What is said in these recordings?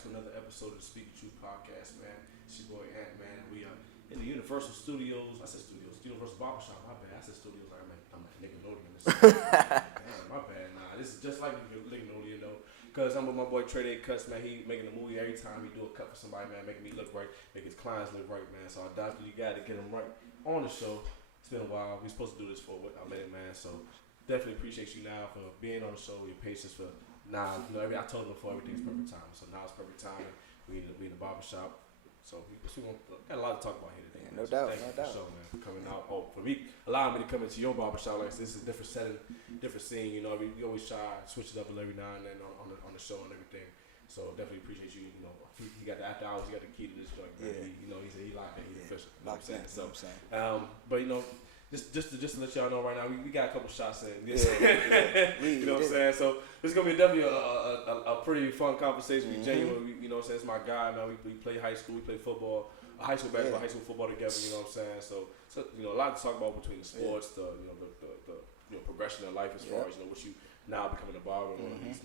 to another episode of the Speak the Truth podcast, man. It's your boy Ant, man. We are in the Universal Studios. I said studios. Universal Barbershop. My bad. I said studios. I'm like Nickelodeon. Damn, my bad. Nah, this is just like Nickelodeon, though. Because I'm with my boy TreDay Cutz, man. He making a movie every time he do a cut for somebody, man. Making me look right. Make his clients look right, man. So I definitely got to get him right on the show. It's been a while. We're supposed to do this for a minute, man. So definitely appreciate you now for being on the show. Your patience for now. You know, I told him before everything's perfect time. So now it's perfect time. We in the barbershop. So we got a lot to talk about here today. Yeah, no so doubt, thank no you doubt. for the show, man, for coming out. Oh, for me, allowing me to come into your barbershop. Like this is a different setting, different scene. You know, we always try to switch it up every now and then on the show and everything. So definitely appreciate you. You know, he got the after hours. He got the key to this joint. Yeah. He, you know, he said he locked in. He's official. You know what I'm saying? So, but you know. Just to let y'all know right now, we got a couple shots in. Yeah. You know what I'm saying? So this is gonna be definitely a pretty fun conversation. We genuine. You know what I'm saying? It's my guy, man. We play high school. We play football, high school basketball, high school football together. You know what I'm saying? So you know a lot to talk about between the sports, the progression of life as far as what you now becoming a barber. One of these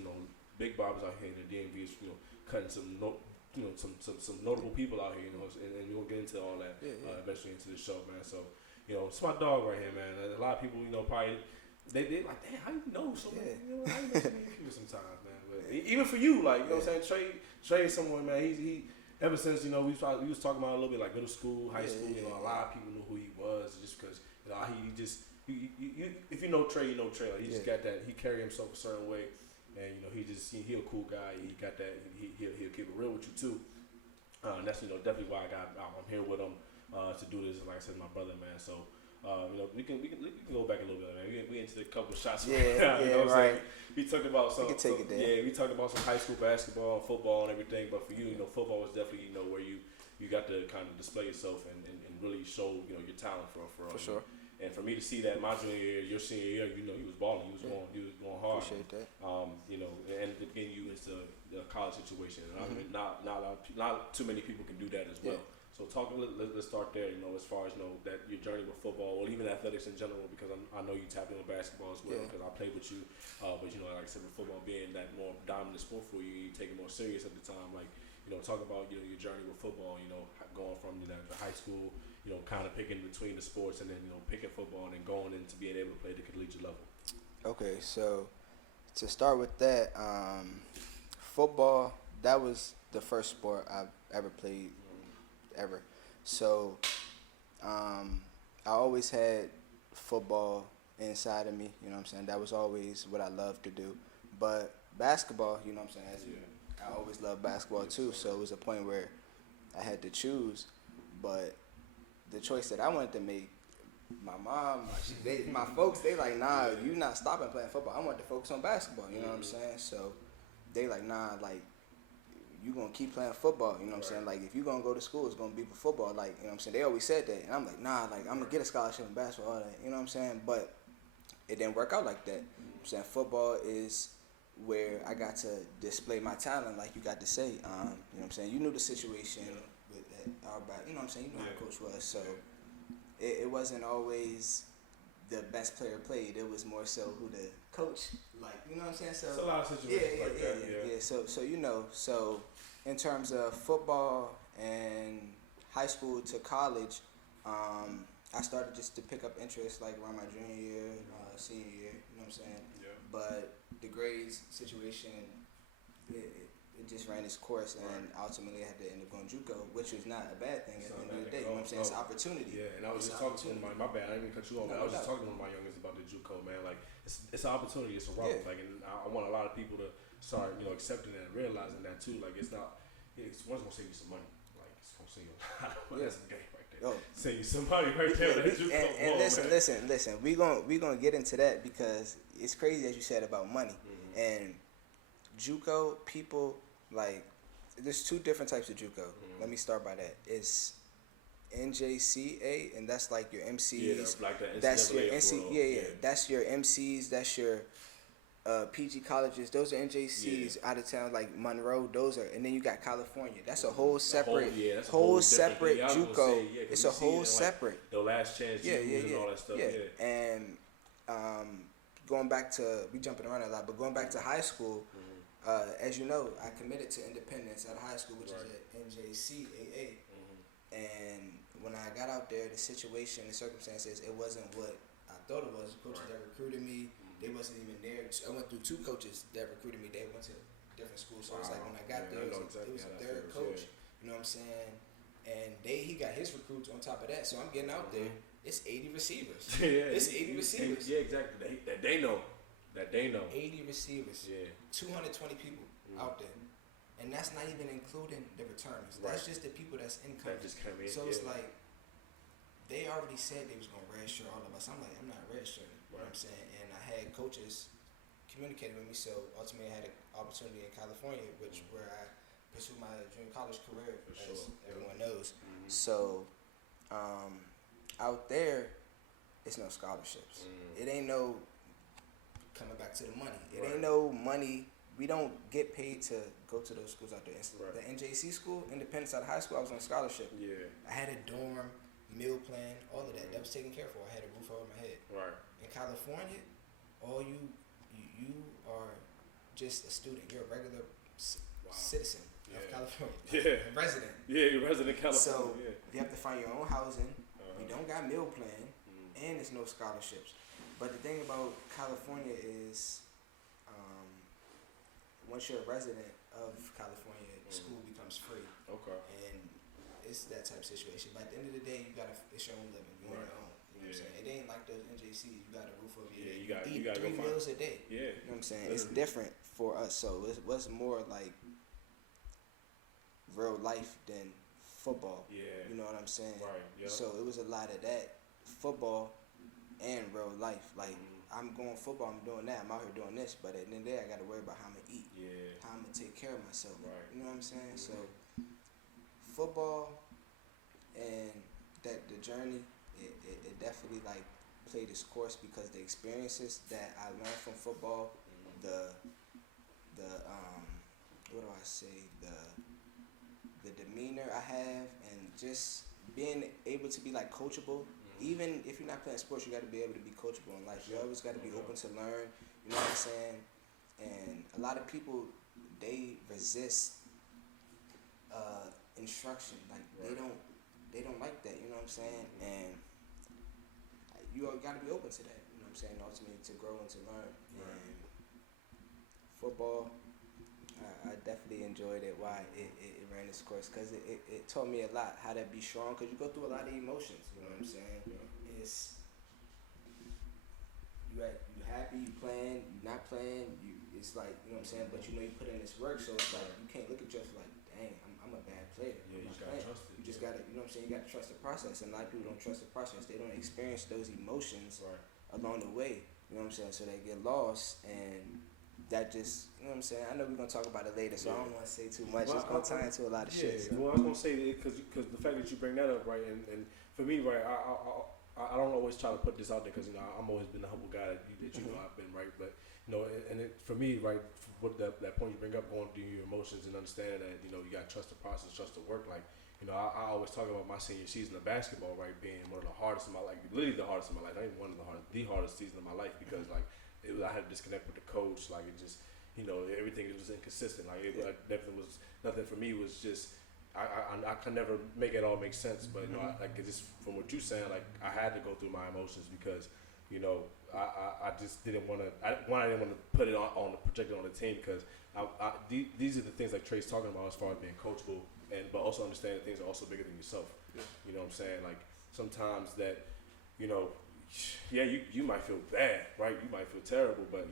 big barbers out here in the DMV is cutting some notable people out here. You know, and we'll get into all that eventually into the show, man. So. You know, it's my dog right here, man. A lot of people, probably they like, damn, how you know so many? How you know so many people sometimes, man. But even for you, like, you know what I'm saying? Trey is someone, man. He ever since we was talking about a little bit like middle school, high school. A lot of people knew who he was just because if you know Trey, you know Trey. Like, he just got that. He carry himself a certain way, and he a cool guy. He got that. He'll keep it real with you too. And that's definitely why I'm here with him. To do this, like I said, my brother, man. So, we can go back a little bit, man. We into a couple of shots. You know what I'm saying? We talked about some. We can take it there. We talked about some high school basketball, football, and everything. But for you, football was definitely where you got to kind of display yourself and really show your talent for sure. And for me to see that my junior year, your senior year, he was balling. He was going hard. Appreciate that. And getting you into the college situation. And not too many people can do that as well. Yeah. So let's start there, as far as, that your journey with football or even athletics in general, because I know you tapped in with basketball as well, because I played with you. But, like I said, with football being that more dominant sport for you, you take it more serious at the time. Like, talk about, your journey with football, going from, the high school, kind of picking between the sports and then, picking football and then going into being able to play at the collegiate level. Okay, so to start with that, football, that was the first sport I've ever played. Ever. So I always had football inside of me, that was always what I loved to do. But basketball, I always loved basketball too, so it was a point where I had to choose. But the choice that I wanted to make, my mom, my folks, they like, nah, you not stopping playing football. I want to focus on basketball, you know what I'm saying? So they like, nah, like, you gonna keep playing football, you know what I'm saying? Like, if you gonna go to school, it's gonna be for football, like, you know what I'm saying? They always said that, and I'm like, nah, like, I'm gonna get a scholarship in basketball, all that, you know what I'm saying? But it didn't work out like that. I'm saying football is where I got to display my talent, like you got to say. You know what I'm saying? You knew the situation with our back, you know what I'm saying? You know how the coach was, so it wasn't always the best player played. It was more so who the coach, like, you know what I'm saying? So it's a lot of situations like that. So in terms of football and high school to college, I started just to pick up interest like around my junior year, senior year, you know what I'm saying? Yeah. But the grades situation, it just ran its course, and ultimately I had to end up going JUCO, which was not a bad thing at the end of the day. You know what I'm saying? It's an opportunity. Yeah, and I was just talking to my bad, I didn't even cut you off. I was just talking to one of my youngest about the JUCO, man. Like, it's an opportunity, it's a route. Like, and I want a lot of people to start, accepting that and realizing that too. Like, it's not, one's gonna save you some money. Like, it's gonna save you a lot of money. That's some game right there. Save you some money right there. And listen. We gonna get into that because it's crazy as you said about money. And JUCO people, like, there's two different types of JUCO. Let me start by that. It's NJCA, and that's like your MCs. That's your That's your MCs. That's your PG colleges. Those are NJCs out of town, like Monroe. Those are, and then you got California. That's a whole separate, whole separate JUCO. It's a whole separate. The last chance. And all that stuff. And going back to, we jumping around a lot, but going back to high school. As you know, I committed to Independence out of high school, which is at NJCAA. And when I got out there, the situation, the circumstances, it wasn't what I thought it was. The coaches that recruited me, they wasn't even there. I went through 2 coaches that recruited me. They went to different schools. So it's like when I got there, it was a third coach. You know what I'm saying? And he got his recruits on top of that. So I'm getting out there. It's 80 receivers. It's 80 receivers. Yeah, exactly. That they know. 80 receivers. Yeah. 220 people out there. And that's not even including the returners. That's just the people that's incoming. That just come in. So it's like, they already said they was going to redshirt all of us. I'm like, I'm not redshirting. You know what I'm saying? And I had coaches communicating with me. So ultimately I had an opportunity in California, where I pursued my junior college career, as everyone knows. So out there, it's no scholarships. It ain't no coming back to the money. It ain't no money. We don't get paid to go to those schools out there. The NJC school, Independence out of high school, I was on scholarship. Yeah. I had a dorm, meal plan, all of that. That was taken care of. I had a roof over my head. Right. In California, all you are just a student. You're a regular citizen of California. Yeah. A resident. Yeah, you're a resident of California. So you have to find your own housing. You don't got meal plan, and there's no scholarships. But the thing about California is, once you're a resident of California, school becomes free. Okay. And it's that type of situation. But at the end of the day, it's your own living. You're on your own. You know what I'm saying? It ain't like those NJC. You got a roof over your head. You eat 3 meals a day. Yeah. You know what I'm saying? Literally. It's different for us. So it was more like real life than football. Yeah. You know what I'm saying? Right. Yep. So it was a lot of that, football and real life. Like, I'm going football, I'm doing that, I'm out here doing this, but at the end of the day, I got to worry about how I'm going to eat, how I'm going to take care of myself. Right. You know what I'm saying? So, football and the journey, it definitely, like, played its course, because the experiences that I learned from football, the what do I say, the demeanor I have, and just being able to be, like, coachable. Even if you're not playing sports, you got to be able to be coachable in life. You always got to be open to learn. You know what I'm saying? And a lot of people, they resist instruction. Like they don't like that. You know what I'm saying? And you got to be open to that. You know what I'm saying? Ultimately, to grow and to learn. And football, I definitely enjoyed it. Why it ran its course, because it taught me a lot how to be strong, because you go through a lot of emotions. You know what I'm saying? It's you happy, you playing, you not playing. It's like, you know what I'm saying. But you know you put in this work, so it's like you can't look at yourself like, dang, I'm a bad player. Yeah, you just gotta trust it. You just gotta, you know what I'm saying. You gotta trust the process, and a lot of people don't trust the process. They don't experience those emotions along the way. You know what I'm saying? So they get lost, and that just, you know what I'm saying. I know we're gonna talk about it later, so I don't want to say too much. It's gonna tie into a lot of shit. So. Well, I was gonna say because the fact that you bring that up, right, and for me, right, I don't always try to put this out there, because I'm always been the humble guy that you know I've been, right, but for me, right, what that point you bring up, going through your emotions and understanding that you got to trust the process, trust the work, like. I always talk about my senior season of basketball, right, being one of the hardest of my life, literally the hardest of my life, not even one of the hardest season of my life, because like. I had to disconnect with the coach. Like it just, everything was inconsistent. Like nothing for me was just. I can never make it all make sense. But like it just from what you're saying, like I had to go through my emotions, because, I just didn't want to. I didn't want to put it on project it on the team, because these are the things like Trey's talking about as far as being coachable, but also understanding things are also bigger than yourself. Yeah. You know what I'm saying? Like sometimes that, yeah, you might feel bad, right? You might feel terrible, but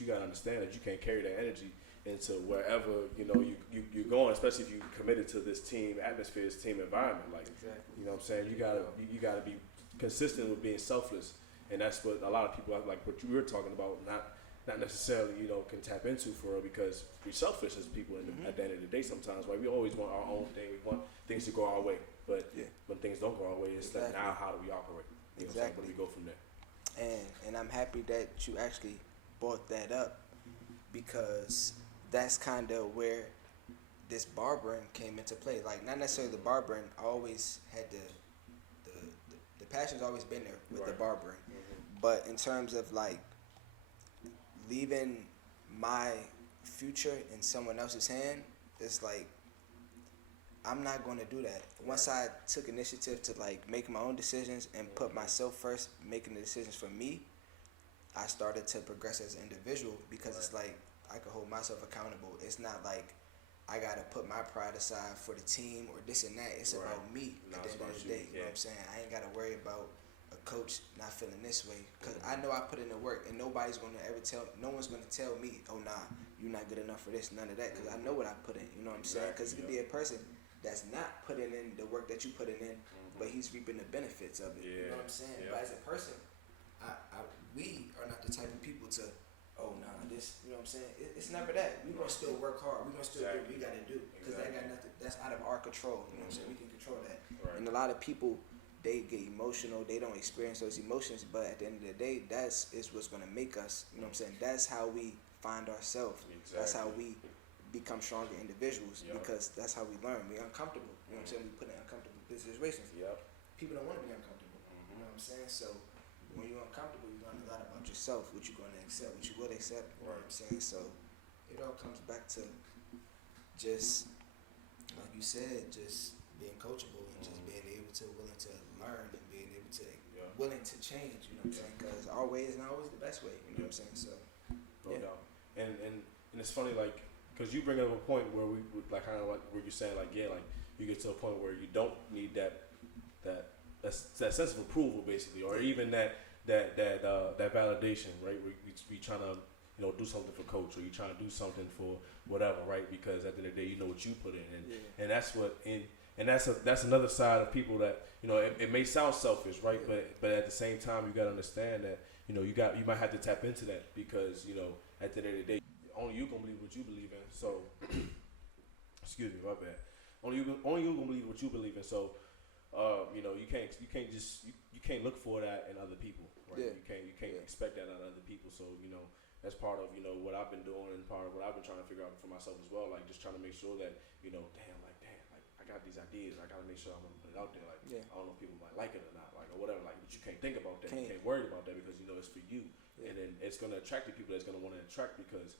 you gotta understand that you can't carry that energy into wherever you're going, especially if you committed to this team atmosphere, this team environment. Like, exactly. You know what I'm saying? You gotta be consistent with being selfless, and that's what a lot of people like what you were talking about, not necessarily can tap into for real, because we're selfish as people at the end of the day. Sometimes, right? We always want our own thing. We want things to go our way, but when things don't go our way, it's like, now how do we operate? Exactly. Where we go from there. And I'm happy that you actually brought that up, because that's kind of where this barbering came into play. Like, not necessarily the barbering. I always had the passion's always been there with the barbering. But in terms of like leaving my future in someone else's hand, it's like I'm not going to do that. Once I took initiative to like make my own decisions and put myself first, making the decisions for me, I started to progress as an individual because it's like I can hold myself accountable. It's not like I gotta put my pride aside for the team or this and that. It's about me at the end of the day. You know what I'm saying? I ain't gotta worry about a coach not feeling this way because I know I put in the work and nobody's gonna ever no one's gonna tell me, oh nah, you're not good enough for this, none of that, because I know what I put in. You know what I'm saying? Because it could be a person that's not putting in the work that you putting in, but he's reaping the benefits of it. You know what I'm saying? But as a person, we are not the type of people to, oh nah, this, you know what I'm saying? It's never that. We gonna still work hard. We gonna still do what we gotta do because that got nothing. That's out of our control. You know what I'm saying? We can control that. And a lot of people, they get emotional. They don't experience those emotions, but at the end of the day, that's what's gonna make us. You know what I'm saying? That's how we find ourselves. That's how we become stronger individuals because that's how we learn. We're uncomfortable. You know what I'm saying? We put in uncomfortable situations. People don't want to be uncomfortable. You know what I'm saying? So when you're uncomfortable, you learn a lot about yourself, what you're going to accept, what you will accept. You know what I'm saying? So it all comes back to just, like you said, just being coachable and just being able to, willing to learn and being able to, willing to change. You know what I'm saying? Because our way is not always the best way. You know what I'm saying? So, no doubt. And it's funny, like, because you bring up a point where we like kind of like where you're saying like like you get to a point where you don't need that sense of approval basically, or even that validation, right? We trying to do something for coach, or you trying to do something for whatever, right? Because at the end of the day, you know what you put in, and that's what and that's another side of people that it may sound selfish, right? But at the same time, you gotta understand that you might have to tap into that because at the end of the day, only you can believe what you believe in. So, excuse me, my bad. Only you can believe what you believe in. So, you can't look for that in other people, right? You can't expect that out of other people. So, that's part of what I've been doing and part of what I've been trying to figure out for myself as well. Like just trying to make sure that damn, I got these ideas. I gotta make sure I'm gonna put it out there. Like I don't know if people might like it or not, like or whatever. Like, but you can't think about that. You can't worry about that because it's for you, and then it's gonna attract the people that's gonna want to attract because.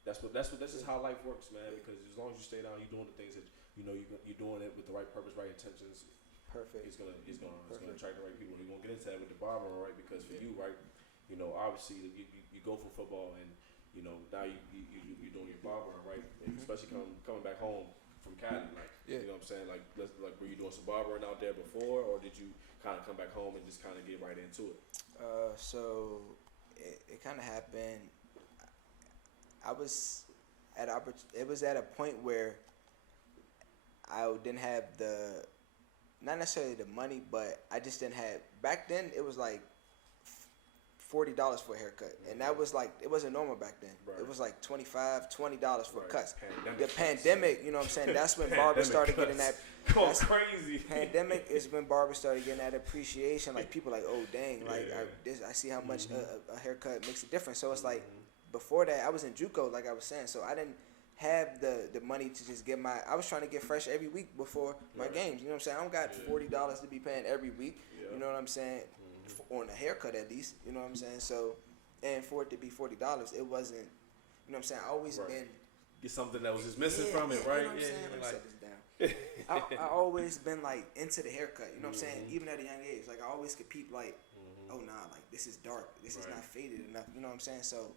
That's just how life works, man. Because as long as you stay down, you're doing the things that you're doing it with the right purpose, right intentions. Perfect. It's gonna attract the right people. We're gonna get into that with the barber, right? Because for you, right, obviously you go from football and now you're doing your barber, right? And especially coming back home from Cali, like you know what I'm saying, like were you doing some barbering out there before, or did you kind of come back home and just kind of get right into it? So it kind of happened. It was at a point where I didn't have not necessarily the money, but I just didn't have. Back then, it was like $40 for a haircut, and that was like it wasn't normal back then. Right. It was like $20 for cuts. The pandemic, you know what I'm saying? That's when barbers started getting that. That's crazy. Pandemic is when barbers started getting that appreciation. Like people like, oh dang, like I see how much a haircut makes a difference. So it's like. Before that, I was in JUCO, like I was saying, so I didn't have the money to just get I was trying to get fresh every week before my games. You know what I'm saying? I don't got $40 to be paying every week. You know what I'm saying? On a haircut at least. You know what I'm saying? So, and for it to be $40, it wasn't. You know what I'm saying? I always been. Get something that was just missing from it, right? You know what I'm saying? Let me set this down. I always been like into the haircut. You know what I'm saying? Even at a young age, like I always could peep like, oh nah, like this is dark. This is not faded enough. You know what I'm saying? So.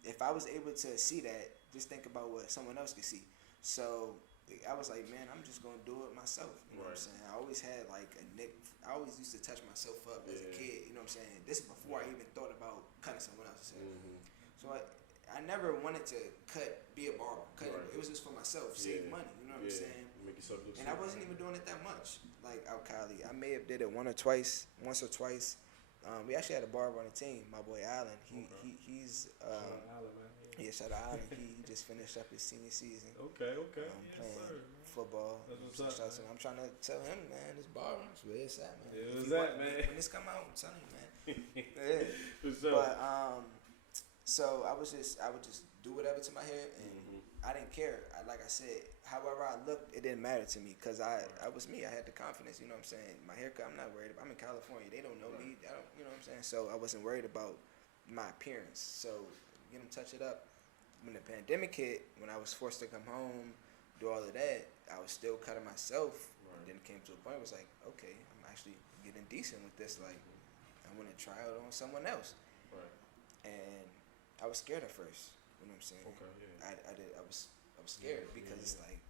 If I was able to see that, just think about what someone else could see. So I was like, man, I'm just gonna do it myself. You know what I'm saying? I always had like a nick. I always used to touch myself up as a kid. You know what I'm saying? This is before I even thought about cutting someone else's hair. So I never wanted to be a barber. It was just for myself, save money. You know what I'm saying? Make yourself look. And I wasn't even doing it that much. Like out Cali, I may have did it once or twice. We actually had a barber on the team, my boy Allen. He's shout out Allen. He just finished up his senior season. Okay. Playing football. I'm trying to tell him, man, this barber, it's where it's at, man. Yeah, what's that, man? When this come out, I'm telling you, man. For sure. But so I would just do whatever to my hair, and I didn't care. Like I said, however I looked, it didn't matter to me because I was me. I had the confidence. You know what I'm saying? My haircut, I'm not worried about. I'm in California. They don't know me. You know what I'm saying? So I wasn't worried about my appearance. So get them touch it up. when the pandemic hit, when I was forced to come home, do all of that, I was still cutting myself. Right. And then it came to a point where it was like, okay, I'm actually getting decent with this. Like, I want to try it on someone else. Right. And I was scared at first. You know what I'm saying? Okay, yeah. I was scared because it's like,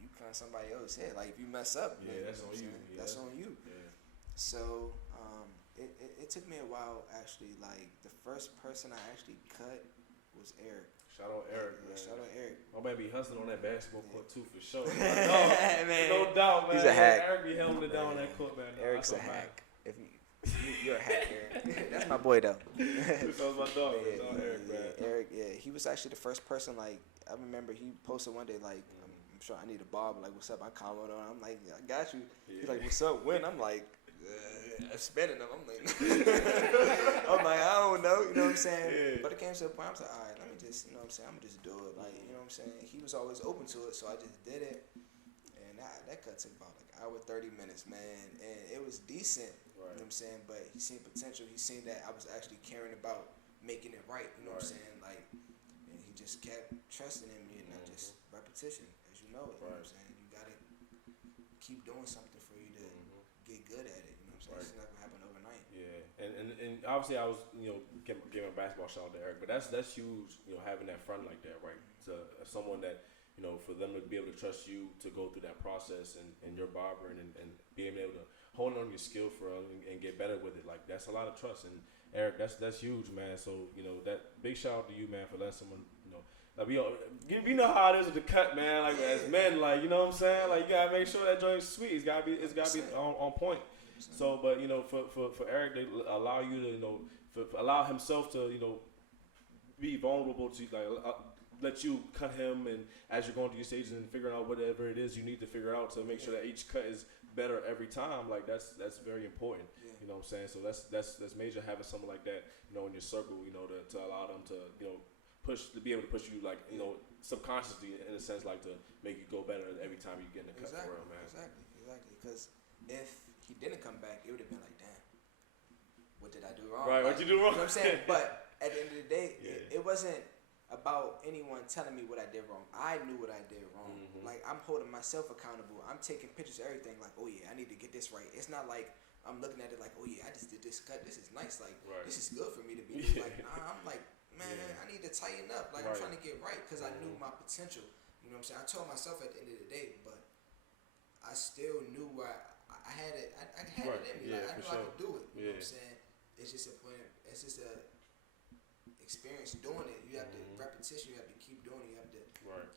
you cut somebody else's head. Like, if you mess up, that's on you. That's on you. Yeah. So, it took me a while, actually. Like, the first person I actually cut was Eric. Shout out Eric, man. Shout out Eric. My man be hustling on that basketball court too, for sure. Man, no doubt, man. He's a hack. Eric be helming it down on that court, man. No, Eric's a hack. If you're a hack, Eric. That's my boy, though. That was my dog. Eric, man. Eric, he was actually the first person. Like, I remember he posted one day, like, I'm sure I need a bar, but like, what's up? I commented on. I'm like, I got you. He's like, what's up? When? I'm like, I'm spinning them. I'm like, I don't know. You know what I'm saying? Yeah. But it came to a point. I was like, all right, let me just, you know what I'm saying? I'm gonna just do it. Like, you know what I'm saying? He was always open to it, so I just did it. And that cut took about like an hour 30 minutes, man. And it was decent. Right. You know what I'm saying? But he seen potential. He seen that I was actually caring about making it right. You know what I'm saying? Like, and he just kept trusting in me, and I just repetition, as you know it. You know what I'm saying? You gotta keep doing something for you to get good at it. You know what I'm saying? Right. It's not gonna happen overnight. Yeah, and obviously I was giving a basketball shout out to Eric, but that's huge. Having that friend like that, right? To someone that for them to be able to trust you to go through that process and your barber and being able to hone on your skill for them and get better with it. Like, that's a lot of trust. And Eric, that's huge, man. So that big shout out to you, man, for letting someone like we know how it is with the cut, man. Like, as men, like, you know what I'm saying? Like, you gotta make sure that joint's sweet. It's gotta be on point. So, but for Eric to allow you to allow himself to be vulnerable to let you cut him, and as you're going through your stages and figuring out whatever it is you need to figure out to make sure that each cut is better every time. Like, that's very important. Yeah. You know what I'm saying? So that's major having someone like that in your circle. To allow them to to be able to push you, like, subconsciously, in a sense, like, to make you go better every time you get in the cut. For real, man. Exactly. Because if he didn't come back, it would have been like, damn, what did I do wrong? Right, like, what you do wrong? You know what I'm saying? But at the end of the day, it wasn't about anyone telling me what I did wrong. I knew what I did wrong. Mm-hmm. Like, I'm holding myself accountable. I'm taking pictures of everything. Like, oh yeah, I need to get this right. It's not like I'm looking at it like, oh yeah, I just did this cut. This is nice. Like, this is good for me to be. Like, nah, I'm like, man, I need to tighten up. Like, I'm trying to get right because I knew my potential. You know what I'm saying? I told myself at the end of the day, but I still knew where I had it. I had it in me. Like, I knew I could do it. You know what I'm saying? It's just a point. It's just a experience doing it. You have to repetition. You have to keep doing it.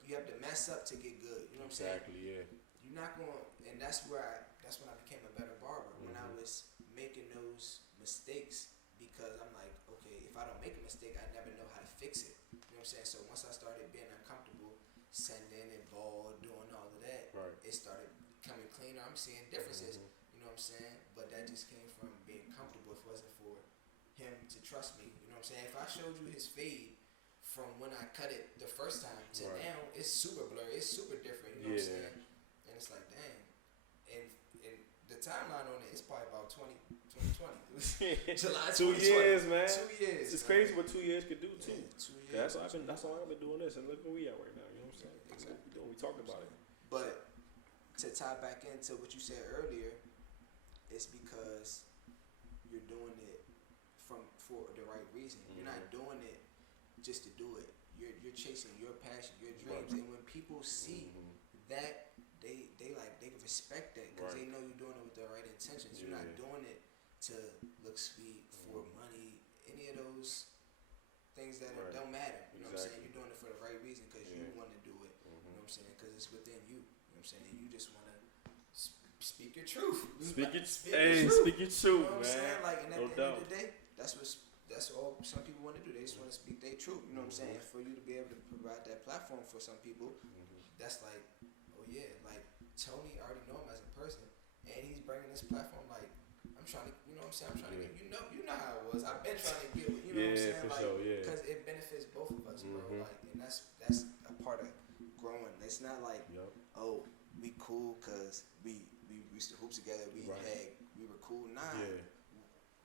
You have to mess up to get good. You know what I'm saying? Exactly. Yeah. You're not going, and that's when I became a better barber. When I was making those mistakes, because I'm like, okay, if I don't make a mistake, I never know how to fix it. You know what I'm saying? So once I started being uncomfortable, sending and ball, doing all of that, it started coming cleaner. I'm seeing differences. You know what I'm saying? But that just came from being comfortable. If it wasn't for him to trust me, you know what I'm saying? If I showed you his fade from when I cut it the first time to now, it's super blurry. It's super different. You know what I'm saying? And it's like, dang. And the timeline on it is probably about 2020. It was July 2020. 2 years, man. 2 years. It's crazy what 2 years could do too. Yeah, 2 years. That's why I've been doing this, and look where we at right now. You know what I'm saying? Exactly. We talked about it. But to tie back into what you said earlier, it's because you're doing it for the right reason. You're not doing it just to do it. You're chasing your passion, your dreams, and when people see that, they can respect that because they know you're doing it with the right intentions. You're not doing it to look sweet, for money, any of those things that don't matter. You know what I'm saying? You're doing it for the right reason because you want to do it. You know what I'm saying? Because it's within you. You know what I'm saying? And you just want to speak your truth. Speak your truth, you know what I'm man. saying? Like, and at the end of the day, that's all some people want to do. They just want to speak their truth. You know what I'm saying? For you to be able to provide that platform for some people, that's like, oh yeah, like Tony, I already know him as a person, and he's bringing this platform. Like, I'm trying to, you know what I'm saying? I'm trying to get, you know how it was. I've been trying to get, you know what I'm saying? For like, sure, because it benefits both of us, bro. Like, and that's a part of growing. It's not like, oh, we cool because we used to hoop together. We were cool. Nah.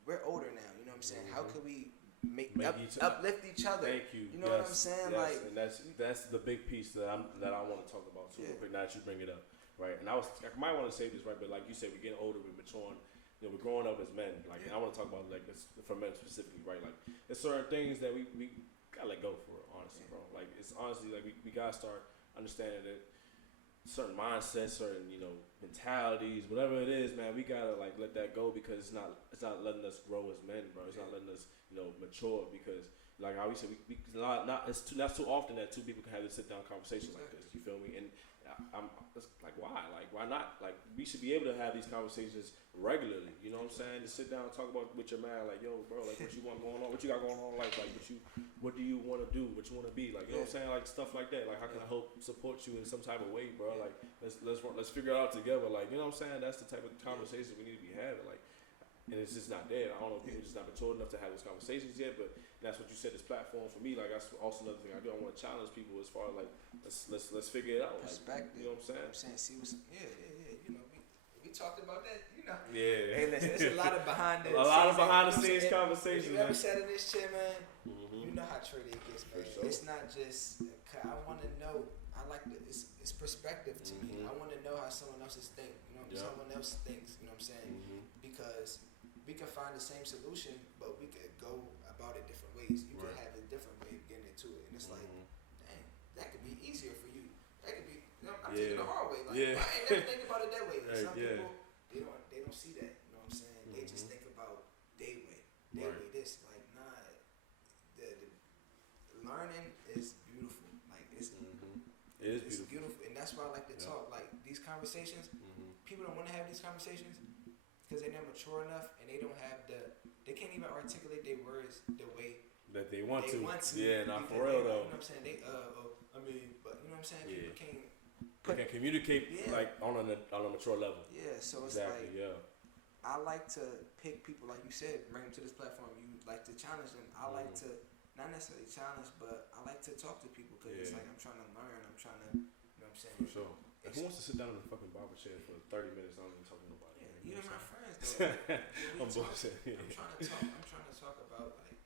We're older now, you know what I'm saying? How could we uplift each other. Thank you. You know what I'm saying? Yes. Like, and that's the big piece that I want to talk about too. But now that you bring it up, right? And I might want to say this, right? But like you said, we're getting older, we're maturing. We're growing up as men. Like, and I want to talk about like this for men specifically, right? Like, there's certain things that we gotta let go for, honestly, bro. Like, it's honestly like we gotta start understanding that certain mindsets, certain mentalities, whatever it is, man, we gotta like let that go because it's not letting us grow as men, bro. It's not letting us mature because like how we said it's not too often that two people can have this sit down conversations like this. You feel me? And I'm like, why not? Like, we should be able to have these conversations regularly. You know what I'm saying? To sit down and talk about with your man, like, yo, bro, like, what you want going on? What you got going on in life? Like, what do you want to do? What you want to be? Like, you know what I'm saying? Like, stuff like that. Like, how can I help support you in some type of way, bro? Like, let's figure it out together. Like, you know what I'm saying? That's the type of conversations we need to be having. Like, and it's just not there. I don't know if people just not mature enough to have those conversations yet, but that's what you said. This platform for me, like, that's also another thing I do. I want to challenge people as far as like, let's figure it out. Perspective. Like, you know what I'm saying? See what's we talked about that. Yeah. Hey, listen, there's a lot of behind the scenes conversations. If you ever sat in this chair, man, you know how TreDay gets, man. Sure. It's not just. I want to know. I like it's perspective to me. I want to know how someone else think. Someone else thinks. You know what I'm saying? Because we can find the same solution, but we could go about it different ways. You could have a different way of getting into it, and it's like, dang, that could be easier for you. That could be. I'm taking the hard way. Like, I ain't never think about it that way. Some people they don't see that. You know what I'm saying? They just think about their way. Their way. This like the learning is beautiful. Like it's beautiful, and that's why I like to talk. Like these conversations, people don't want to have these conversations because they're not mature enough, and they don't have they can't even articulate their words the way that they want to. Yeah, not for real though. You know what I'm saying? But you know what I'm saying? People can't. They can communicate like on a mature level. Yeah, so it's exactly, I like to pick people, like you said, bring them to this platform. You like to challenge them. I like to, not necessarily challenge, but I like to talk to people because it's like I'm trying to learn. I'm trying to, you know what I'm saying? For sure. Who wants to sit down in a fucking barber chair for 30 minutes? I don't even talk to nobody. Yeah, even my friends, though. I'm bullshit. I'm trying to talk about, like,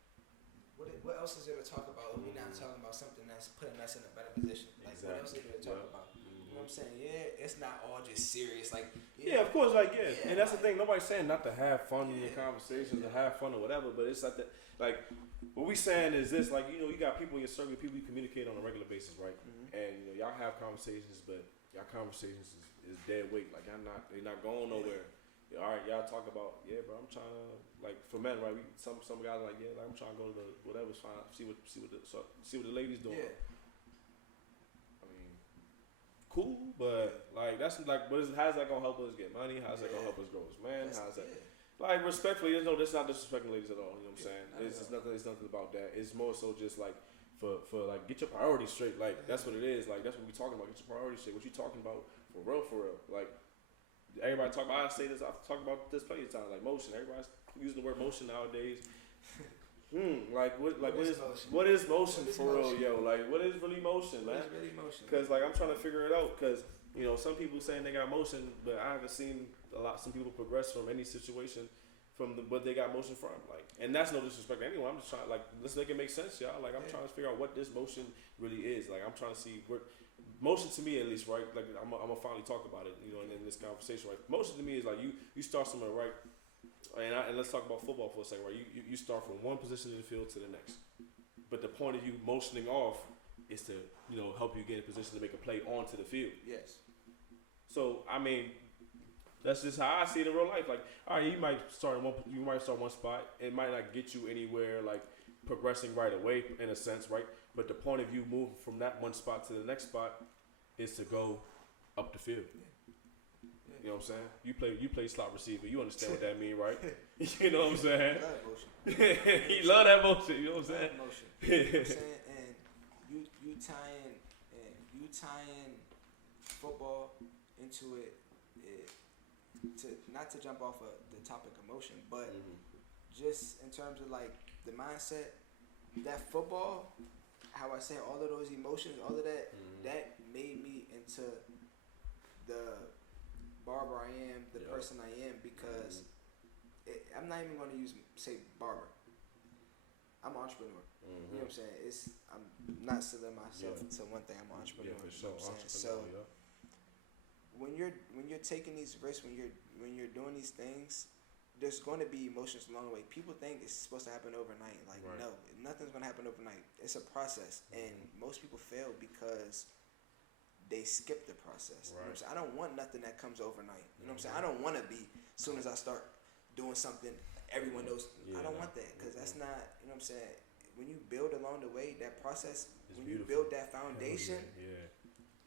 what else is there to talk about if we're not talking about something that's putting us in a better position? Like, what else is there to talk about? You know what I'm saying? Yeah, it's not all just serious. Like, of course, like, and that's the thing. Nobody's saying not to have fun in your conversations, to have fun or whatever, but it's like that. Like, what we saying is this, like, you got people in your circle, people you communicate on a regular basis, right? And y'all have conversations, but y'all conversations is dead weight. Like, they're not going nowhere. All right, y'all talk about, bro, I'm trying to, like, for men, right? Some guys are like, like, I'm trying to go to the whatever's fine, see what the ladies doing. I mean, cool, but like that's like, how's that gonna help us get money? How's that gonna help us grow as men? How's that? Like, respectfully, that's not disrespecting ladies at all. You know what I'm saying? It's nothing about that. It's more so just like for like, get your priorities straight. Like, that's what it is. Like, that's what we talking about. Get your priorities straight. What you talking about for real? Like. Everybody talk about. I talk about this plenty of times. Like, motion. Everybody's using the word motion nowadays. What is motion for real, yo? Like, what is really motion, man? What is really motion? Because like, I'm trying to figure it out. Because some people saying they got motion, but I haven't seen some people progress from any situation from what they got motion from. Like, and that's no disrespect to anyone. I'm just trying, like, let's make it make sense, y'all. Like, I'm trying to figure out what this motion really is. Like, I'm trying to see where. Motion to me, at least, right? Like, I'm gonna finally talk about it, in this conversation, right? Motion to me is like you start somewhere, right? And let's talk about football for a second, right? You start from one position in the field to the next, but the point of you motioning off is to help you get in position to make a play onto the field. Yes. So I mean, that's just how I see it in real life. Like, all right, you might start one spot. It might not get you anywhere, like progressing right away in a sense, right? But the point of you moving from that one spot to the next spot is to go up the field. You know what I'm saying? You play slot receiver. You understand what that mean, right? You know what I'm saying? Love motion. You love that motion. You know what I'm saying? Motion. You know what I'm saying? And you tying football into it to not to jump off of the topic of motion, but just in terms of like the mindset, that football. How I say all of those emotions, all of that, that made me into the barber I am, the person I am, because I'm not even going to say barber. I'm an entrepreneur. You know what I'm saying? I'm not selling myself to one thing. I'm an entrepreneur. Yeah, for You know sure. what I'm saying? So when you're taking these risks, when you're doing these things, there's going to be emotions along the way. People think it's supposed to happen overnight. Like, no, nothing's going to happen overnight. It's a process, and most people fail because they skip the process. You know what I'm saying? I don't want nothing that comes overnight. You know what I'm saying? I don't want to be, as soon as I start doing something, everyone knows. I don't want that, because that's not, you know what I'm saying? When you build along the way, that process, when you build that foundation,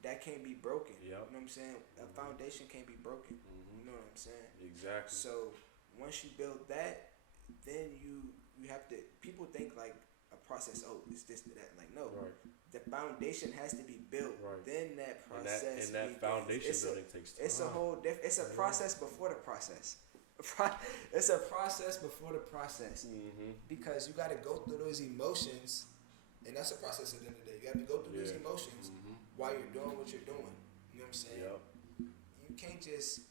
that can't be broken. You know what I'm saying? A foundation can't be broken. You know what I'm saying? Exactly. So once you build that, then you have to, people think like a process, oh, it's this to that. Like, no. The foundation has to be built. Then that process. And that foundation building takes time. It's a whole it's a process before the process. It's a process before the process. Because you got to go through those emotions, and that's a process at the end of the day. You have to go through those emotions while you're doing what you're doing. You know what I'm saying? You can't just,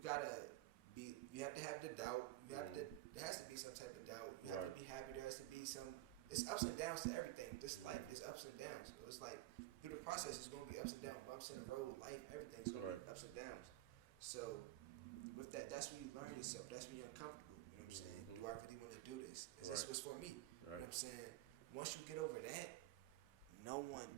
you have to have the doubt. There has to be some type of doubt. You have to be happy. There has to be some, it's ups and downs to everything. This life is ups and downs. So it's like, through the process, it's going to be ups and downs. Bumps in the road, life, everything's going to be ups and downs. So with that, that's when you learn yourself. That's when you're uncomfortable. You know what I'm saying? Do I really want to do this? Is this what's for me? You know what I'm saying? Once you get over that, no one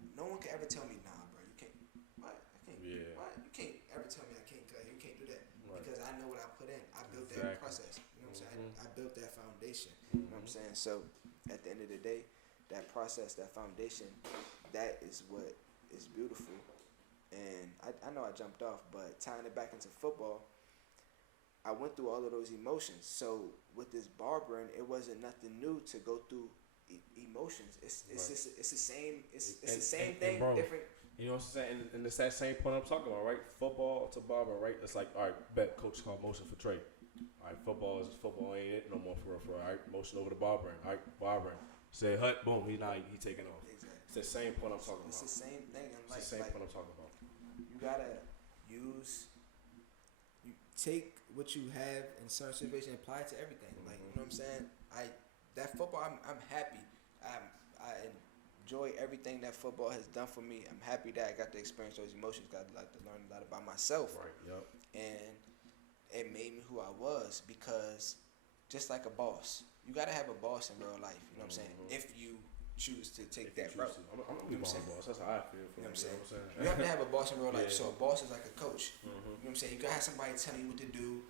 can ever tell me, nah, bro, you can't. What? I can't. What? You can't ever tell me I can't cut. You can't do that. Because I know what I put in. I built that process. You know what I'm saying? I built that foundation. You know what I'm saying? So at the end of the day, that process, that foundation, that is what is beautiful. And I know I jumped off, but tying it back into football, I went through all of those emotions. So with this barbering, it wasn't nothing new to go through emotions. It's just it's the same. It's the same thing, bro, different. You know what I'm saying? And it's that same point I'm talking about, right? Football to barber, right? It's like, all right, bet coach called motion for trade. All right, football ain't it no more for real. All right, motion over to barbering. All right, barbering. Say hut, boom, he taking off. Exactly. It's the same point I'm talking about. It's the same thing in life. It's the same point I'm talking about. You gotta you take what you have in certain situations and apply it to everything. Like, you know what I'm saying? That football, I'm happy. I enjoy everything that football has done for me. I'm happy that I got to experience those emotions. Got to learn a lot about myself. Right. Yep. And it made me who I was, because just like a boss, you gotta have a boss in real life. You know what I'm saying? If you choose to take that route. I'm gonna be my boss. That's how I feel. You know what I'm saying? You have to have a boss in real life. So a boss is like a coach. You know what I'm saying? You gotta have somebody telling you what to do.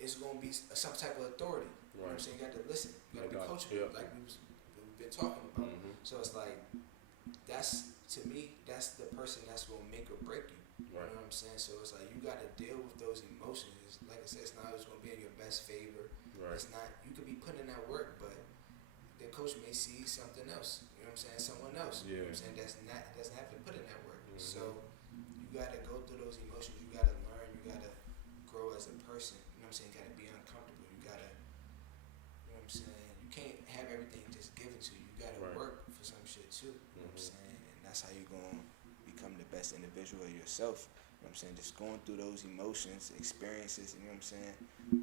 It's gonna be some type of authority. You know what I'm saying? You got to listen. You got to be coachable, like we've been talking about. So it's like, to me, that's the person that's gonna make or break you. You know what I'm saying? So it's like, you got to deal with those emotions. Like I said, it's not always gonna be in your best favor. It's not. You could be putting in that work, but the coach may see something else. You know what I'm saying? Someone else. You know what I'm saying? Doesn't have to put in that work. So you got to go through those emotions. You got to learn. You got to grow as a person. You know what I'm saying? You got to be uncomfortable. You got to, you know what I'm saying? You can't have everything just given to you. You got to work for some shit too. You know what I'm saying? And that's how you're going to become the best individual of yourself. You know what I'm saying? Just going through those emotions, experiences, you know what I'm saying?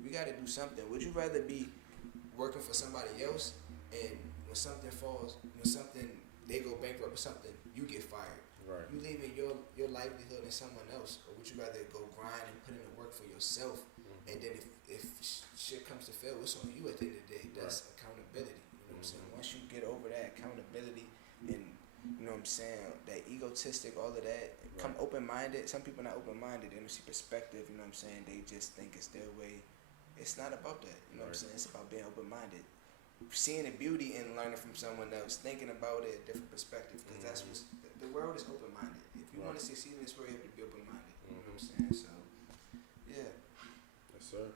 We got to do something. Would you rather be working for somebody else, and when something falls, they go bankrupt or something, you get fired? You leaving your livelihood in someone else, or would you rather go grind and put in the work for yourself, and then if shit comes to fail, it's on you at the end of the day. That's accountability. You know what I'm saying? Once you get over that accountability and, you know what I'm saying, that egotistic, all of that, come open-minded. Some people not open-minded. They don't see perspective. You know what I'm saying? They just think it's their way. It's not about that. You know what I'm saying? It's about being open-minded. Seeing the beauty in learning from someone else, thinking about it, a different perspective, because that's what the world is open-minded. If you want to succeed in this world, you have to be open-minded. You know what I'm saying? So, yeah. Yes, sir.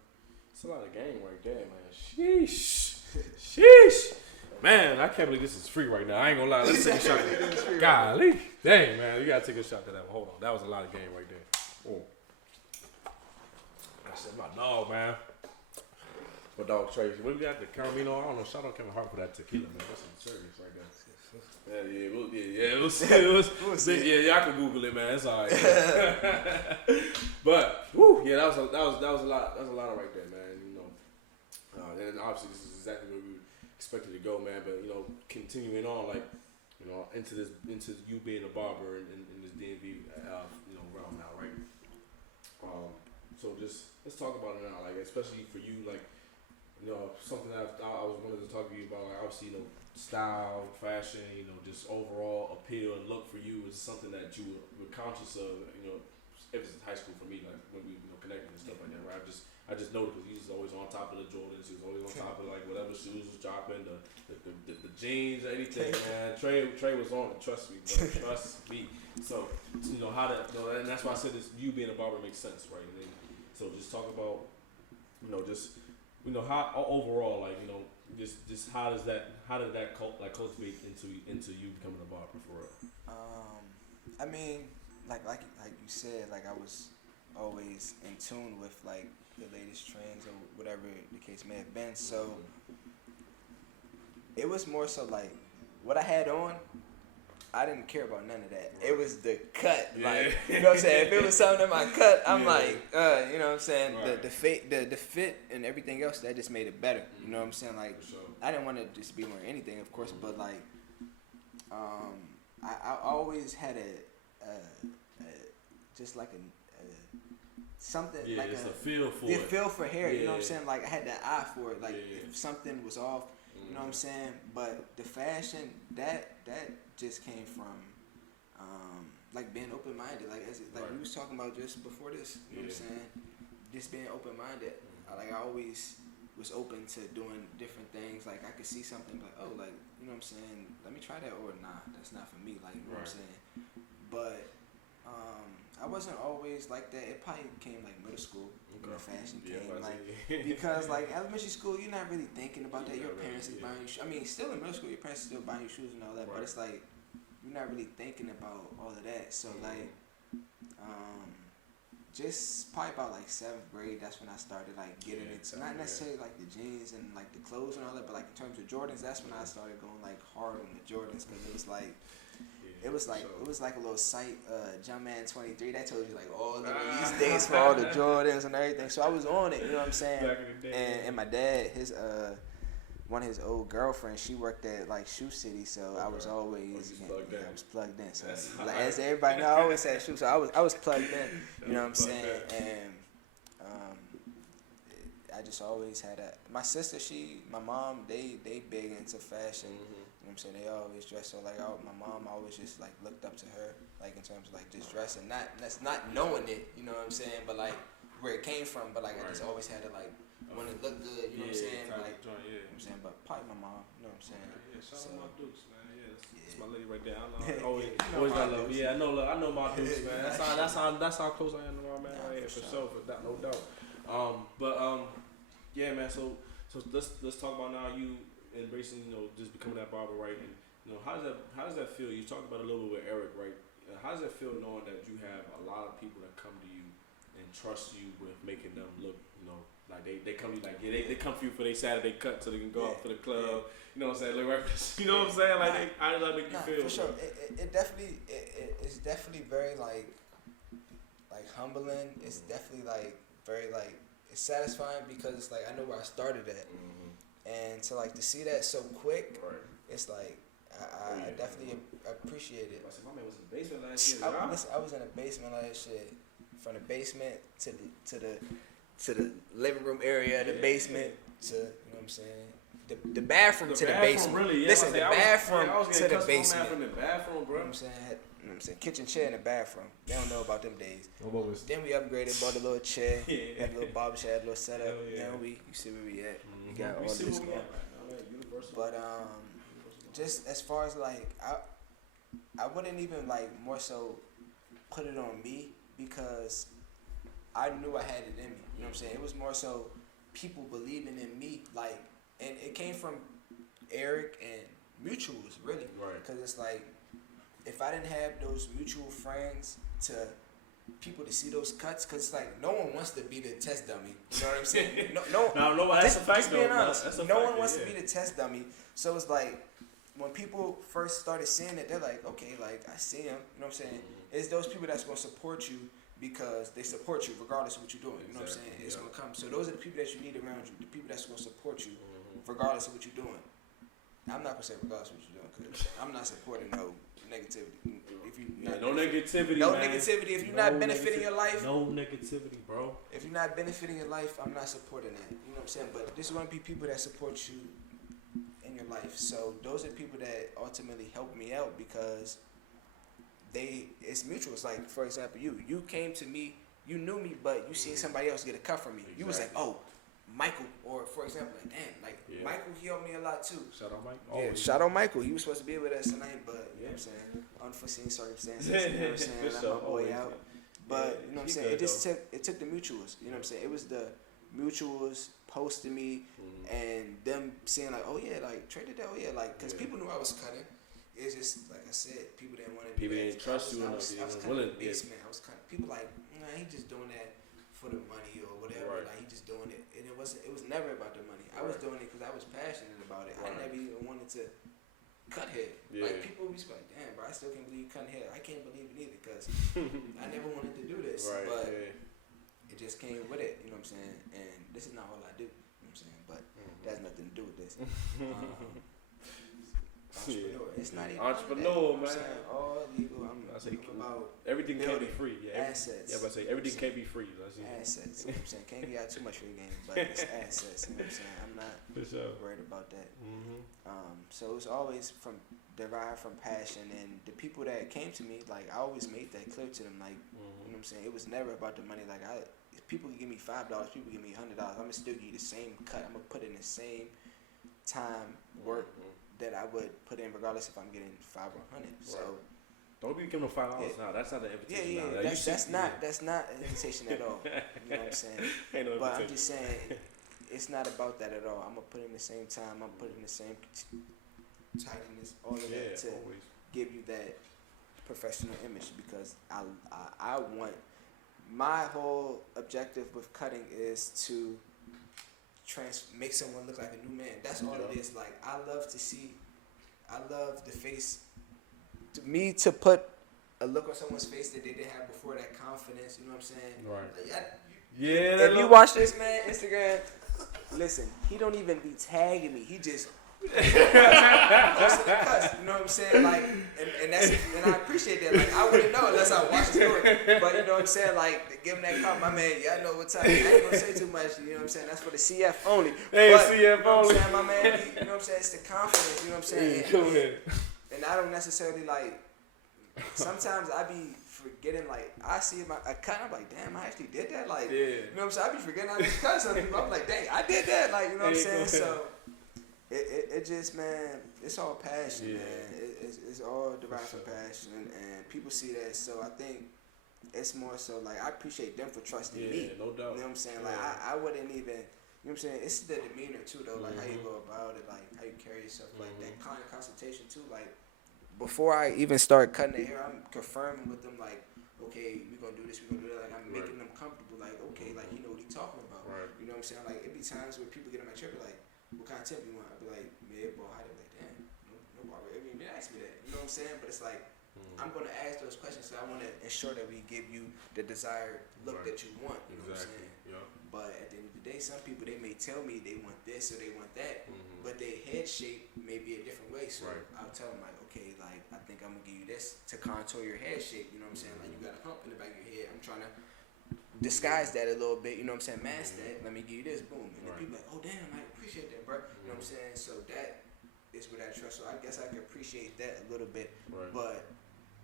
It's a lot of game right there, man. Sheesh. Sheesh. Man, I can't believe this is free right now. I ain't gonna lie. Let's take a shot at that. Golly. Dang, man. You gotta take a shot at that one. Hold on. That was a lot of game right there. Oh. I said my dog, man. My dog Tracy. What we got? The Caramino? I don't know. Shout out Kevin Hart for that tequila, man. That's some serious right there. Yeah, I can Google it, man. It's all right. But yeah, that was a lot. That was a lot right there, man. You know, and obviously this is exactly what we were expected to go, man. But continuing on, like into you being a barber in this DMV realm now, right? So just let's talk about it now, like especially for you, like something that I was wanted to talk to you about, like obviously style, fashion, just overall appeal and look for you is something that you were conscious of, if it's high school for me, like when we connected and stuff like that, right? I just noticed because he was always on top of the Jordans, he was always on top of like whatever shoes was dropping, the jeans, anything, man. Trey was on it, trust me, bro. Trust me. So how to, and that's why I said this. You being a barber makes sense, right? And then, so just talk about, how overall, like just how did that cultivate into you becoming a barber for real? I mean, like you said, like I was always in tune with like the latest trends or whatever the case may have been. So it was more so like what I had on, I didn't care about none of that. Right. It was the cut, like you know what I'm saying. If it was something in my cut, I'm like, you know what I'm saying. Right. The fit and everything else that just made it better. You know what I'm saying. Like sure. I didn't want to just be wearing anything, of course, but like, I always had just like something like a feel for it. Feel for hair. You know what I'm saying. Like I had that eye for it. Like if something was off. You know what I'm saying? But the fashion, that just came from like being open-minded. Like right. We was talking about just before this. You know what I'm saying? Just being open-minded. Like I always was open to doing different things. Like I could see something like, oh, like, you know what I'm saying? Let me try that, or nah, that's not for me. Like, you know what I'm saying? But I wasn't always like that. It probably came like middle school when the fashion came. Like because like elementary school, you're not really thinking about that. Your parents is buying you shoes. I mean, still in middle school, your parents are still buying you shoes and all that. Right. But it's like you're not really thinking about all of that. So like, just probably about like 7th grade, that's when I started like getting into not necessarily like the jeans and like the clothes and all that, but like in terms of Jordans, that's when I started going like hard on the Jordans because it was like. It was like a little site, Jumpman23, that told you like all the release dates for all the Jordans and everything. So I was on it, you know what I'm saying? Back in the day, and my dad, one of his old girlfriends, she worked at like Shoe City, so I was always I was plugged in. So like, as everybody know, I always had shoes, so I was plugged in, you know what I'm saying? And I just always had my sister, my mom, they big into fashion. You know what I'm saying? They always dress so like my mom always just like looked up to her like in terms of like just dressing, that's not knowing it, you know what I'm saying, but like where it came from, but like I just always had to like want to look good, you know what I'm saying, like you know what I'm saying, but probably my mom, you know what I'm saying. Shout out my Dukes, man. That's my lady right there. I know always got love. Yeah, I know my Dukes, man. That's how close I am to my man right here for sure, for that, no doubt. Yeah, man. So let's talk about now you embracing, just becoming that barber, right? And how does that feel? You talked about it a little bit with Eric, right? How does that feel knowing that you have a lot of people that come to you and trust you with making them look, like they come to you like they come for you for their Saturday cut so they can go out for the club. You know what I'm saying? Like, you know what I'm saying? Like, how does that make you feel? For sure. It's definitely very like humbling. It's definitely like very like it's satisfying because it's like I know where I started at. And to like to see that so quick, it's like I definitely appreciate it. My man was in the basement last year. I was in the basement last year, from the basement to the living room area, the basement to you know what I'm saying, the bathroom to the basement. Really, yeah, listen, the bathroom to the basement. From the bathroom, bro. You know what I'm saying? Kitchen chair in the bathroom. They don't know about them days. Then we upgraded, bought a little chair, had a little barber shop, had a little setup. Now you see where we at. We got all this going. But just as far as like I wouldn't even like more so put it on me because I knew I had it in me. You know what I'm saying? It was more so people believing in me, like, and it came from Eric and mutuals really, because it's like if I didn't have those mutual friends to people to see those cuts, because like no one wants to be the test dummy. You know what I'm saying? No, that's a fact. Just being honest, no one wants to be the test dummy. So it's like when people first started seeing it, they're like, okay, like I see him. You know what I'm saying? It's those people that's gonna support you because they support you regardless of what you're doing. You know what I'm saying? It's gonna come. So those are the people that you need around you. The people that's gonna support you regardless of what you're doing. I'm not gonna say regardless what you're doing, because I'm not supporting no negativity. If you no negativity, no man. negativity. If you're not benefiting your life, no negativity, bro. If you're not benefiting your life, I'm not supporting that. You know what I'm saying? But there's gonna be people that support you in your life. So those are people that ultimately help me out because it's mutual. It's like, for example, you came to me, you knew me, but you seen somebody else get a cut from me. Exactly. You was like, oh, Michael, or for example, like, damn, like Michael, he helped me a lot too. Shout out Mike. Yeah, shout out Michael. He was supposed to be with us tonight, but you know what I'm saying? Unforeseen circumstances. You know what I'm saying? Let my boy out. But you know what I'm saying? It took the mutuals. You know what I'm saying? It was the mutuals posting me and them saying like, oh yeah, like traded that. Oh yeah, like because people knew I was cutting. It's just like I said, people didn't want to. People didn't trust you enough. I was kind of basement. I was kind of people like, nah, he just doing that for the money or whatever. Right. Like he just doing it, and it was never about the money. I was doing it because I was passionate about it. I never even wanted to cut hair. Like people be like, damn, bro, I still can't believe you cutting hair. I can't believe it either because I never wanted to do this, but it just came with it. You know what I'm saying? And this is not all I do. You know what I'm saying? But that has nothing to do with this. Entrepreneur. It's not even entrepreneur, man. All legal. I'm about everything can't be free. Assets. Yeah, but I say everything can't be free. Assets. You know what I'm saying? Can't get out too much for your game, but it's assets. You know what I'm saying? I'm not worried about that. So it's always derived from passion, and the people that came to me, like I always made that clear to them. Like you know what I'm saying? It was never about the money. Like if people give me $5, people give me $100. I'm gonna still give you the same cut. I'm gonna put in the same time work that I would put in regardless if I'm getting 5 or 100. So don't be giving them $5 now. That's not the invitation. That's not an invitation at all. You know what I'm saying? But I'm just saying it's not about that at all. I'm gonna put in the same time. I'm putting the same tidiness, all of that to give you that professional image because I want my whole objective with cutting is to make someone look like a new man. That's all it is. Like I love the face. To put a look on someone's face that they didn't have before, that confidence. You know what I'm saying? Right. Like, if you watch this man Instagram, listen, he don't even be tagging me. He just posting the cuts. You know what I'm saying? Like, and I appreciate that. Like, I wouldn't know unless I watched the story. But you know what I'm saying? Like, give him that comment, my man. Y'all know what time. I ain't gonna say too much. You know what I'm saying? That's for the CF only. Hey, but, CF you know only. what I'm saying, my man? You know what I'm saying? It's the confidence. You know what I'm saying? Go ahead. And I don't necessarily like. Sometimes I be forgetting. Like, I see a cut. I'm like, damn, I actually did that. Like, you know what I'm saying? I be forgetting I just cut some people. I'm like, dang, I did that. Like, you know what I'm saying? So. It just, man, it's all passion, man. It's all derived from passion, and people see that. So I think it's more so like I appreciate them for trusting me. No doubt. You know what I'm saying? Like I wouldn't even. You know what I'm saying? It's the demeanor too, though. Like how you go about it, like how you carry yourself, like that kind of consultation too. Like before I even start cutting the hair, I'm confirming with them, like, okay, we're gonna do this, we're gonna do that. Like I'm making them comfortable. Like okay, like you know what he's talking about. Right. You know what I'm saying? Like it be times where people get on my trip, like, what kind of tip you want? I'd be like, mid-ball. I'd be like, damn, no barber ever even asked me that. You know what I'm saying? But it's like, I'm going to ask those questions, so I want to ensure that we give you the desired look that you want. You know what I'm saying? Yeah. But at the end of the day, some people, they may tell me they want this or they want that, but their head shape may be a different way. So I'll tell them, like, okay, like, I think I'm going to give you this to contour your head shape. You know what I'm saying? Like, you got a hump in the back of your head. I'm trying to disguise that a little bit, you know what I'm saying? Mask that. Let me give you this, boom. And then people like, oh damn, I appreciate that, bro. You know what I'm saying? So that is what I trust. So I guess I can appreciate that a little bit, but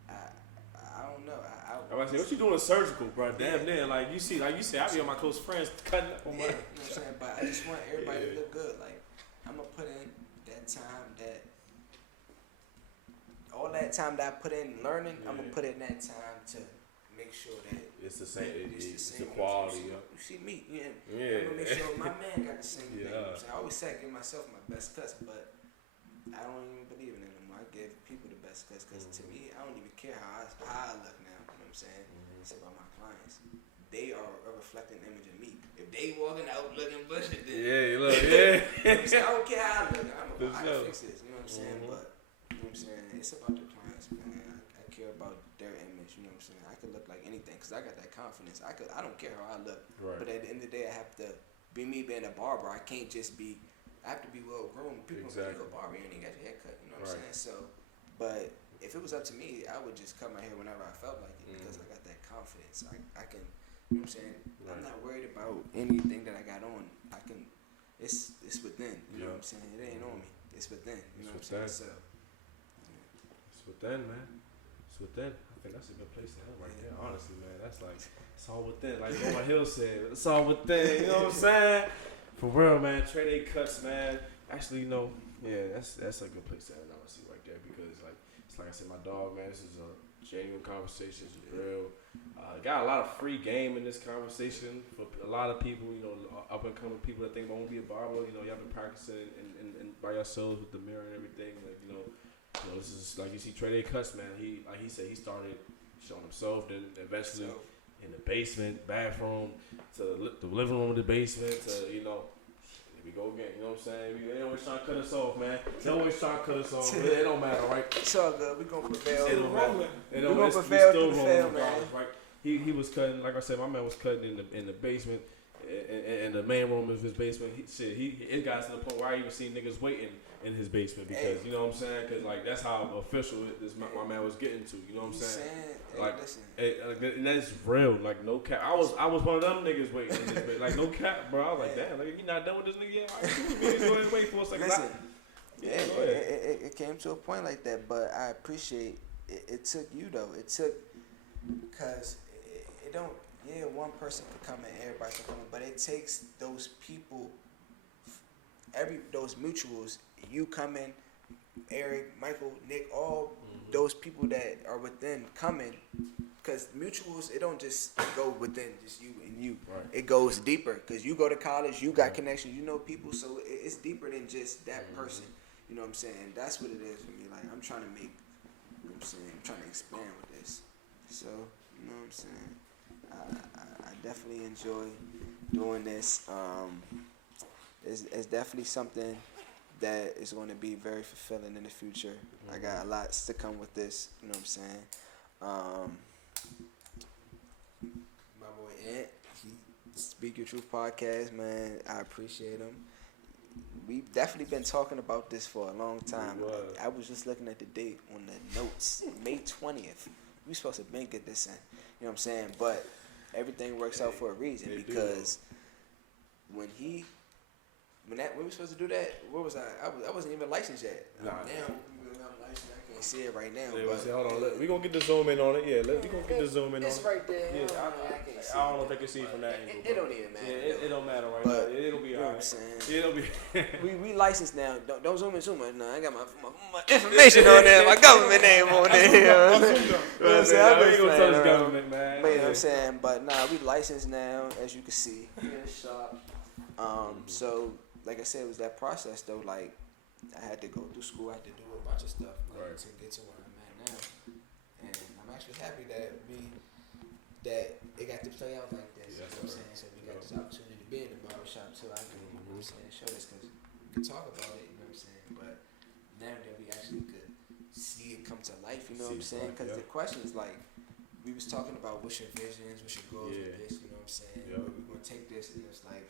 I don't know. I was saying, what you doing surgical, bro? Damn, man. Like you see, like you say, I be on my close friends cutting up on my. You know what I'm saying? But I just want everybody to look good. Like I'm gonna put in that time all that time that I put in learning. I'm gonna put in that time to make sure that it's the same. It's the quality. You see me, I'm gonna make sure my man got the same thing. You know what I'm saying? I always say I give myself my best cuts, but I don't even believe in it anymore. I give people the best cuts because to me, I don't even care how I look now. You know what I'm saying? It's about my clients. They are a reflecting image of me. If they walking out looking bullshit, then you know what I'm saying? I don't care how I look. I can fix this. You know what I'm saying? But you know what I'm saying? It's about the clients, man. I care about their image. You know what I'm saying? I could look like anything because I got that confidence. I don't care how I look. But at the end of the day, I have to be me being a barber. I can't just be I have to be well groomed. People go, yo, barber, you ain't got your hair cut. You know what I'm saying? So, but if it was up to me, I would just cut my hair whenever I felt like it because I got that confidence. I can, you know what I'm saying? Right. I'm not worried about anything that I got on. I can, it's within. You know what I'm saying? It ain't on me. It's within. You know what I'm saying? So, it's within, man. It's within. I think that's a good place to end right there. Honestly, man, that's like it's all within. Like Lauryn Hill said, it's all within. You know what I'm saying? For real, man. TreDay Cutz, man. Actually, that's a good place to end. Honestly, right there because it's like I said, my dog, man. This is a genuine conversation. It's real. Got a lot of free game in this conversation for a lot of people. You know, up and coming people that think I want to be a barber. You know, y'all been practicing and by yourselves with the mirror and everything. Like you know, this is like you see TreDay Cutz, man. He said he started showing himself, then eventually in the basement, bathroom, to the living room, the basement, to here we go again. You know what I'm saying? They always trying to cut us off, man. They always trying to cut us off. But it don't matter, right? It's all good. We gonna prevail. It don't matter. We gonna prevail through the fail, man. Right? He was cutting, like I said, my man was cutting in the basement, in the main room of his basement. It got to the point where I even see niggas waiting in his basement because you know what I'm saying? Because like that's how official my man was getting to. You know what I'm saying? And that's real. Like no cap. I was one of them niggas waiting in his basement. Like no cap, bro. I was like, damn, like you not done with this nigga yet? Right, go ahead and wait for a second. Listen, it came to a point like that, but I appreciate it took you though. It took because it don't. Yeah, one person could come in, everybody can come in, but it takes those people, those mutuals. You come in, Eric, Michael, Nick, all those people that are within coming, because mutuals, it don't just go within just you and you. Right. It goes deeper because you go to college, you got connections, you know people, so it's deeper than just that person. You know what I'm saying? That's what it is for me. Like I'm trying to make, you know what I'm saying, I'm trying to expand with this. So you know what I'm saying? I definitely enjoy doing this. It's definitely something that is going to be very fulfilling in the future. I got a lot to come with this. You know what I'm saying? My boy Ant, he Speak Your Truth podcast, man. I appreciate him. We've definitely been talking about this for a long time. I was just looking at the date on the notes, May 20th. We supposed to been get this in. You know what I'm saying? But everything works out for a reason because when we were supposed to do that, where was I? I wasn't even licensed yet. Now I'm licensed. I can't see it right now. Hold on, we gonna get the zoom in on it. Yeah, we gonna get the zoom in on it. It's right there. Yeah, I don't know if they can see it from that angle. It don't even matter. Yeah, it don't matter right now. It'll be alright. You know what I'm saying? It'll be. we licensed now. Don't zoom in. No, I got my information on there. My government name on there. You know what I'm saying? I ain't gonna touch government, man. But you know what I'm saying? But nah, we licensed now, as you can see. So like I said, it was that process though. Like I had to go through school. I had to do a bunch of stuff to get to where I'm at now. And I'm actually happy that it got to play out like this. You know what I'm saying? So we got this opportunity to be in the barbershop too. I can, you know what I'm saying, show this because we can talk about it. You know what I'm saying? But now that we actually could see it come to life. You know what I'm saying? Because the question is like, we was talking about what's your visions, what's your goals with this. You know what I'm saying? Where we gonna take this, and it's like.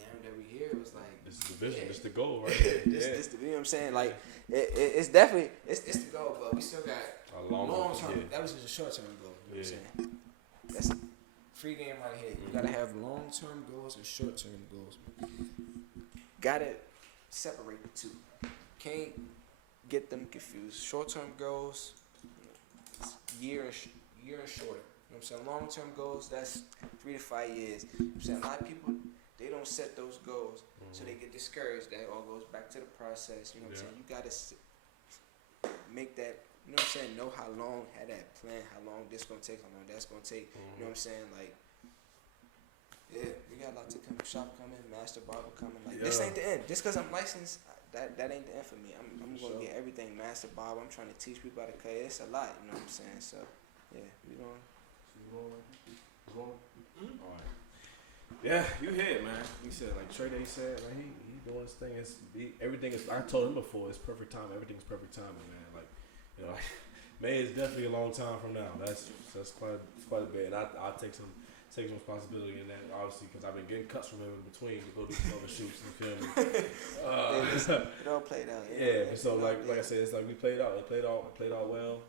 Now that we here, it was like this is the vision, this is the goal, right? This you know what I'm saying? Like it's definitely it's the goal, but we still got a long term. Yeah. That was just a short term goal. You know what I'm saying? That's a free game right here. You gotta have long term goals and short term goals. Gotta separate the two. Can't get them confused. Short term goals, year and shorter. You know what I'm saying? Long term goals, that's 3 to 5 years. You know what I'm saying? A lot of people. They don't set those goals, so they get discouraged. That all goes back to the process. You know what I'm saying? You got to make that, you know what I'm saying, know how long, have that plan, how long this going to take, how long that's going to take. You know what I'm saying? Like, yeah, we got a lot to come. Shop coming, master barber coming. Like, this ain't the end. Just because I'm licensed, that ain't the end for me. I'm going to get everything master barber. I'm trying to teach people how to cut. It's a lot, you know what I'm saying? So, yeah, we going. All right. Yeah, you hear it, man. He said, like TreDay said, like he doing his thing. Everything is. I told him before, it's perfect time. Everything's perfect timing, man. Like, you know, May is definitely a long time from now. That's quite a bit. And I'll take some take some responsibility in that, obviously, because I've been getting cuts from him in between to go do some other shoots. You feel me? It all played out. Yeah, so like I said, it's like we played out. It played out well.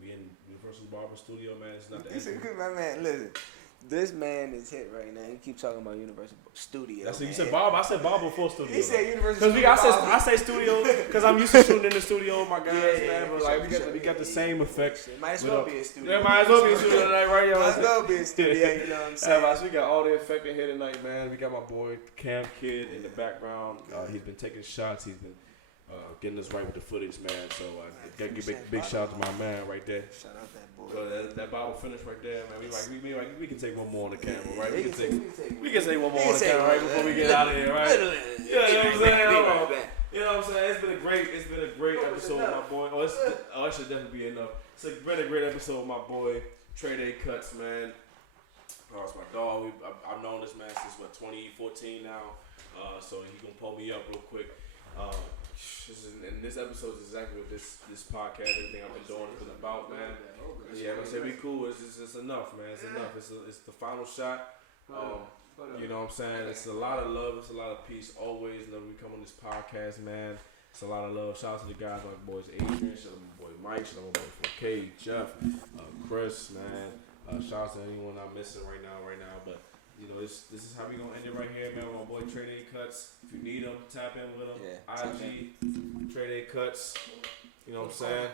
We in Universal Barber Studio, man. It's not the end. My man, listen. This man is hit right now. He keep talking about Universal Studio. That's what you said, Bob. I said Bob before studio. He said Universal Studio. I say studio because I'm used to shooting in the studio with my guys, man. But like we got the same effect. It might as well be a studio. Yeah, might as well be a studio tonight, right? Might as well be a studio. You know what I'm saying? Yeah, we got all the effect in here tonight, man. We got my boy Cam Kid in the background. He's been taking shots. He's been getting us right with the footage, man. So I gotta give big shout out to my man right there. Shout out that boy. So that Bible finish right there, man. We can take one more on the camera, right? We can take one more on the camera right before we get out of here, right? You know what I'm saying? You know what I'm saying? It's been a great episode with my boy. It should definitely be enough. It's been a great episode with my boy TreDay Cutz, man. It's my dog. I've known this man since 2014 now. So he gonna pull me up real quick. And this episode is exactly what this podcast, everything I've been doing has been about, man. Yeah, I say we cool. It's enough, man. It's enough. It's the final shot. You know what I'm saying? It's a lot of love. It's a lot of peace. Always love we come on this podcast, man. It's a lot of love. Shout out to the guys like my boys Adrian, shout out to my boy Mike, shout out to my boy 4K, Jeff, Chris, man. Shout out to anyone I'm missing right now. But you know, this is how we gonna end it right here, man. With my boy TreDay Cutz. If you need him, tap in with him. Yeah, IG, TreDay Cutz. You know what I'm saying?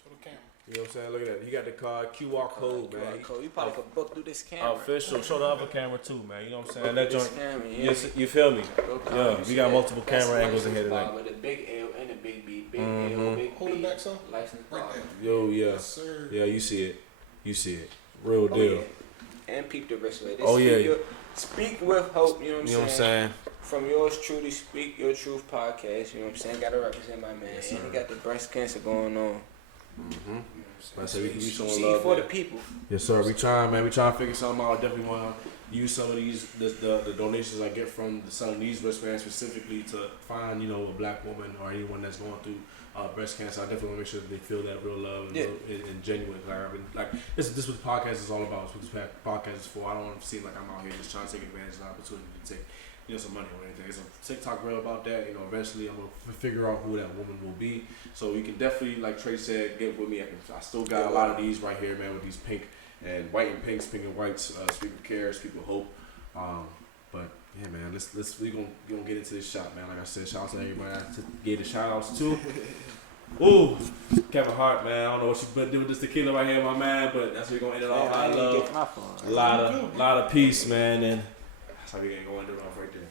Show the camera. You know what I'm saying? Look at that. He got the QR code, man. You probably could book through this camera. Official. Show the other camera too, man. You know what I'm saying? That This joint. camera, You feel me? Yeah, we got multiple That's camera angles in here licensed tonight. barber, the big L and the big B. Big L, big Hold B. it back, son. Licensed Right barber. there. Yo, yeah. Yes, sir. Yeah, you see it. Real deal. Yeah. And peep the wristlet. Speak with hope, you know what I'm saying? From yours truly, Speak Your Truth podcast, you know what I'm saying? Gotta represent my man. Yes, and sir. he got the breast cancer going on. Mm-hmm. You So we can use some see love for there. the people. Yes, sir. We trying, man. We trying to figure something out. I definitely want to use some of the donations I get from selling these wristbands specifically to find, a black woman or anyone that's going through breast cancer. I definitely want to make sure that they feel that real love and genuine. This is what the podcast is all about. This is what this podcast is for. I don't want to seem like I'm out here just trying to take advantage of the opportunity to take some money or anything. It's a TikTok reel about that. Eventually I'm gonna figure out who that woman will be. So you can definitely, like Trey said, get with me. I still got a lot of these right here, man, with these pink and white and pinks, pink and whites. Speak of care, speak of hope. But yeah, man, we gonna get into this shot, man. Like I said, shout out to everybody I gave the shout outs to. Ooh, Kevin Hart, man. I don't know what you better do with this tequila right here, my man, but that's what we're gonna end it off. I love a lot of peace, man, and that's how we gonna go end it off right there.